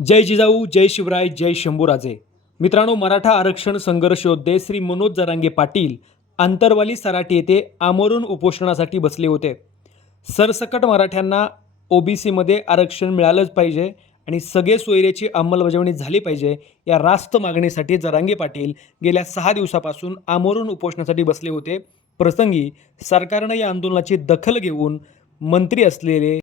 जय जिजाऊ जय शिवराय जय शंभूराजे. मित्रांनो मराठा आरक्षण संघर्ष योद्धे श्री मनोज जरांगे पाटील आंतरवाली सराटी येथे आमरून उपोषणासाठी बसले होते. सरसकट मराठ्यांना ओबीसीमध्ये आरक्षण मिळालंच पाहिजे आणि सगळे सोयरेची अंमलबजावणी झाली पाहिजे या रास्त मागणीसाठी जरांगे पाटील गेल्या सहा दिवसापासून आमरून उपोषणासाठी बसले होते. प्रसंगी सरकारनं या आंदोलनाची दखल घेऊन मंत्री असलेले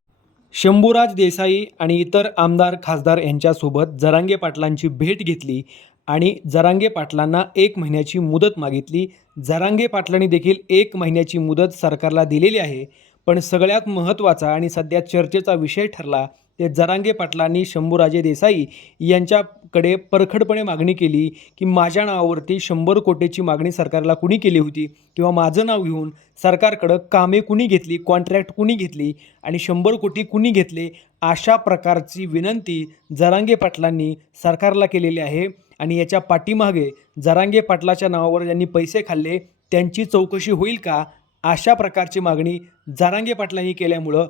शंभूराज देसाई आणि इतर आमदार खासदार यांच्यासोबत जरांगे पाटलांची भेट घेतली आणि जरांगे पाटलांना एक महिन्याची मुदत मागितली. जरांगे पाटलांनी देखील एक महिन्याची मुदत सरकारला दिलेली आहे. पण सगळ्यात महत्त्वाचा आणि सध्या चर्चेचा विषय ठरला ते जरांगे पाटलांनी शंभूराजे देसाई यांच्याकडे परखडपणे मागणी केली की माझ्या नावावरती शंभर कोटीची मागणी सरकारला कुणी केली होती? किंवा माझं नाव घेऊन सरकारकडं कामे कुणी घेतली कॉन्ट्रॅक्ट कुणी घेतली आणि शंभर कोटी कुणी घेतले अशा प्रकारची विनंती जरांगे पाटलांनी सरकारला केलेली आहे. आणि याच्या पाठीमागे जरांगे पाटलाच्या नावावर ज्यांनी पैसे खाल्ले त्यांची चौकशी होईल का? अशा प्रकारची मागणी जरांगे पाटलांनी केल्यामुळं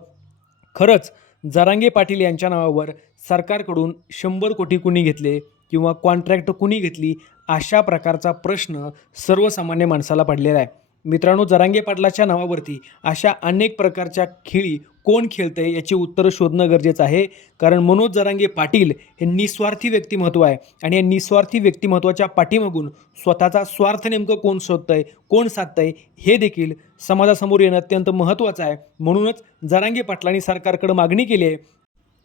खरंच जरांगे पाटील यांच्या नावावर सरकारकडून शंभर कोटी कुणी घेतले किंवा कॉन्ट्रॅक्ट कुणी घेतली अशा प्रकारचा प्रश्न सर्वसामान्य माणसाला पडलेला आहे. मित्रांनो जरांगे पाटलाच्या नावावरती अशा अनेक प्रकारच्या खेळी कोण खेळतं आहे याची उत्तरं शोधणं गरजेचं आहे. कारण मनोज जरांगे पाटील हे निस्वार्थी व्यक्तिमत्व आहे. आणि या निस्वार्थी व्यक्तिमत्वाच्या पाठीमागून स्वतःचा स्वार्थ नेमकं कोण शोधतं आहे कोण साधतं आहे हे देखील समाजासमोर येणं अत्यंत महत्त्वाचं आहे. म्हणूनच जरांगे पाटलांनी सरकारकडे मागणी केली आहे.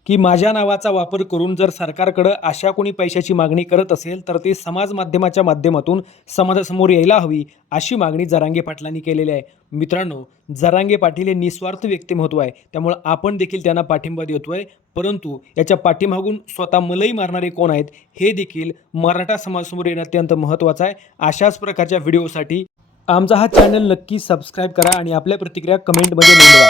की माझ्या नावाचा वापर करून जर सरकारकडं अशा कोणी पैशाची मागणी करत असेल तर ती समाज माध्यमाच्या माध्यमातून समाजासमोर यायला हवी अशी मागणी जरांगे पाटलांनी केलेली आहे. मित्रांनो जरांगे पाटील हे निस्वार्थ व्यक्तिमत्व आहे. त्यामुळं आपण देखील त्यांना पाठिंबा देतो आहे परंतु याच्या पाठीमागून स्वतः मलई मारणारे कोण आहेत हे देखील मराठा समाजासमोर येणं अत्यंत महत्त्वाचं आहे. अशाच प्रकारच्या व्हिडिओसाठी आमचा हा चॅनल नक्की सबस्क्राईब करा आणि आपल्या प्रतिक्रिया कमेंटमध्ये नोंदवा.